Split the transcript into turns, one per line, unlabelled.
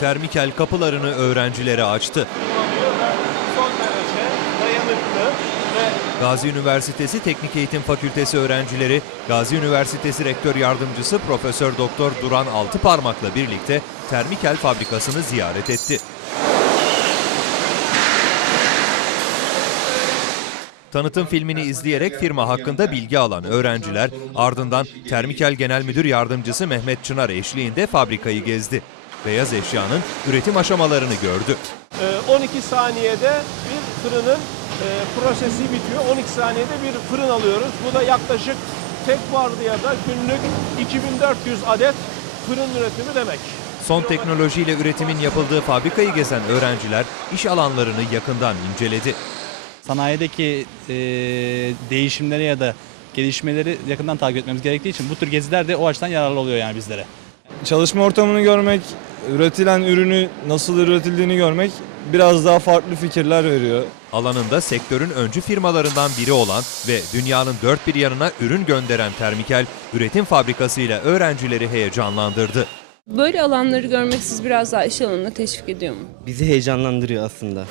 Termikel kapılarını öğrencilere açtı. Gazi Üniversitesi Teknik Eğitim Fakültesi öğrencileri Gazi Üniversitesi Rektör Yardımcısı Profesör Doktor Duran Altıparmak'la birlikte Termikel fabrikasını ziyaret etti. Tanıtım filmini izleyerek firma hakkında bilgi alan öğrenciler ardından Termikel Genel Müdür Yardımcısı Mehmet Çınar eşliğinde fabrikayı gezdi. Beyaz eşyanın üretim aşamalarını gördü.
e, 12 saniyede bir fırının e, prosesi bitiyor. 12 saniyede bir fırın alıyoruz. Bu da yaklaşık tek vardiyada günlük 2400 adet fırın üretimi demek.
Son teknolojiyle üretimin yapıldığı fabrikayı gezen öğrenciler iş alanlarını yakından inceledi.
sanayideki e, değişimleri ya da gelişmeleri yakından takip etmemiz gerektiği için bu tür geziler de o açıdan yararlı oluyor yani bizlere.
Çalışma ortamını görmek, üretilen ürünü nasıl üretildiğini görmek biraz daha farklı fikirler veriyor.
Alanında sektörün öncü firmalarından biri olan ve dünyanın dört bir yanına ürün gönderen Termikel, üretim fabrikasıyla öğrencileri heyecanlandırdı.
Böyle alanları görmek siz biraz daha iş alanına teşvik ediyor mu?
bizi heyecanlandırıyor aslında.